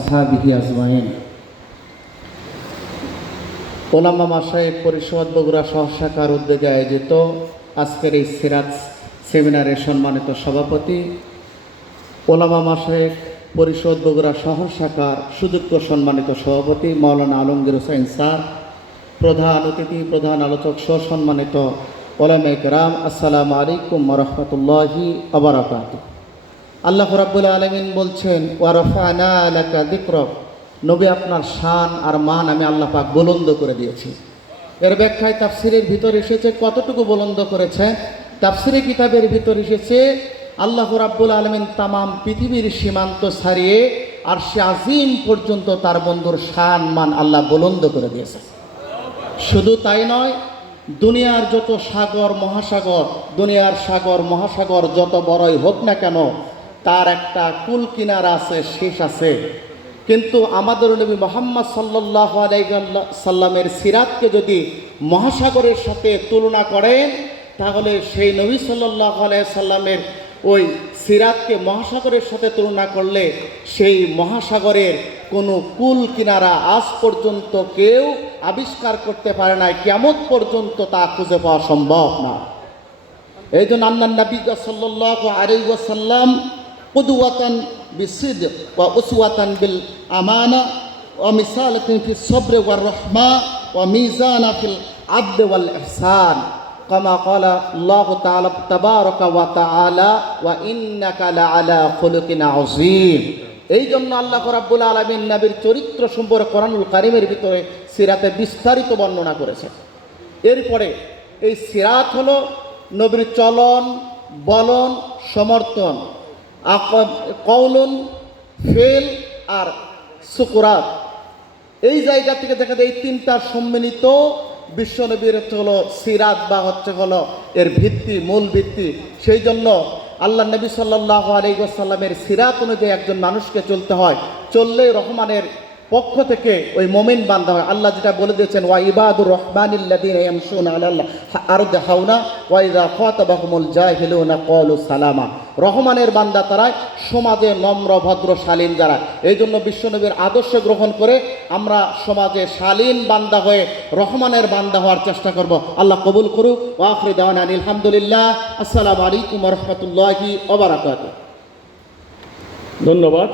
আসহাবিহি আজমাইন ওলামা মাসায়েক পরিষদ বগুড়া সহশাখার উদ্যোগে আয়োজিত আজকের এই সিরাজ সেমিনারের সম্মানিত সভাপতি, ওলামা মাসায়েক পরিষদ বগুড়া শহর শাখার সুযোগ্য সম্মানিত সভাপতি মাওলানা আলমগীর হোসেন স্যার, প্রধান অতিথি, প্রধান আলোচক সহ সম্মানিত ওলামা একরাম আসসালামু আলাইকুম রহমতুল্লাহি আবরাকাত আল্লাহ রাব্বুল আলমিন বলছেন নবী আপনার শান আর মান আমি আল্লাহ পাক বুলন্দ করে দিয়েছি। এর ব্যাখ্যায় তাফসিরের ভিতর এসেছে কতটুকু বুলন্দ করেছে তাফসিরে কিতাবের ভিতর এসেছে, আল্লাহ রাব্বুল আলমিন তামাম পৃথিবীর সীমান্ত ছাড়িয়ে আর সে আজিম পর্যন্ত তার বন্ধুর শান, মান আল্লাহ বুলন্দ করে দিয়েছে। শুধু তাই নয়, দুনিয়ার যত সাগর, মহাসাগর, দুনিয়ার সাগর, মহাসাগর যত বড়ই হোক না কেন তার একটা কুল কিনারা আছে, শেষ আছে। কিন্তু আমাদের নবী মোহাম্মদ সাল্লাহ সাল্লামের সিরাতকে যদি মহাসাগরের সাথে তুলনা করেন, তাহলে সেই নবী সাল্লাহ সাল্লামের ওই সিরাতকে মহাসাগরের সাথে তুলনা করলে সেই মহাসাগরের কোনো কুল কিনারা আজ পর্যন্ত কেউ আবিষ্কার করতে পারে না কেমন পর্যন্ত তা খুঁজে পাওয়া সম্ভব না। এই জন্য আন্নান নবী সাল্লাহ আলাইসাল্লাম উদওয়াতান বিসিদ ওয়া উসওয়াতান বিল আমানা ওয়া মিসালাতান ফি সবর ওয়ার রহমা ওয়া মিজানা ফিল আদল ওয়াল ইহসান كما قال الله تعالى تبارك وتعالى وإنك لعلى خلق عظيم এই জন্য আল্লাহ রাব্বুল আলমিন নবীর চরিত্র সম্পর্কে কোরআনুল কারিমের ভিতরে সিরাতে বিস্তারিত বর্ণনা করেছে এরপরে এই সিরাত হলো নবীর চলন বলন সমর্থন কৌলন ফেল আর সুকুরাত। এই জায়গা থেকে দেখা যায় এই তিনটার সম্মিলিত বিশ্বনবীর হচ্ছে হলো সিরাত বা হচ্ছে হলো এর ভিত্তি, মূল ভিত্তি। সেই জন্য আল্লাহ নবী সাল্লাহ আলাইসাল্লামের সিরাত অনুযায়ী একজন মানুষকে চলতে হয়। চললেই রহমানের পক্ষ থেকে ওই মোমেন বান্ধা হয় আল্লাহ যেটা বলে দিয়েছেন, ওয়া ইবাদুর ক্বালু সালামা। রহমানের বান্দা তারাই সমাজে নম্র, ভদ্র, শালীন যারা। এই জন্য বিশ্বনবীর আদর্শ গ্রহণ করে আমরা সমাজে শালীন বান্দা হয়ে রহমানের বান্দা হওয়ার চেষ্টা করব। আল্লাহ কবুল করুক। ওয়াখরি দেওয়ান আলহামদুলিল্লাহ আসসালামু আলাইকুম রহমতুল্লাহি ধন্যবাদ।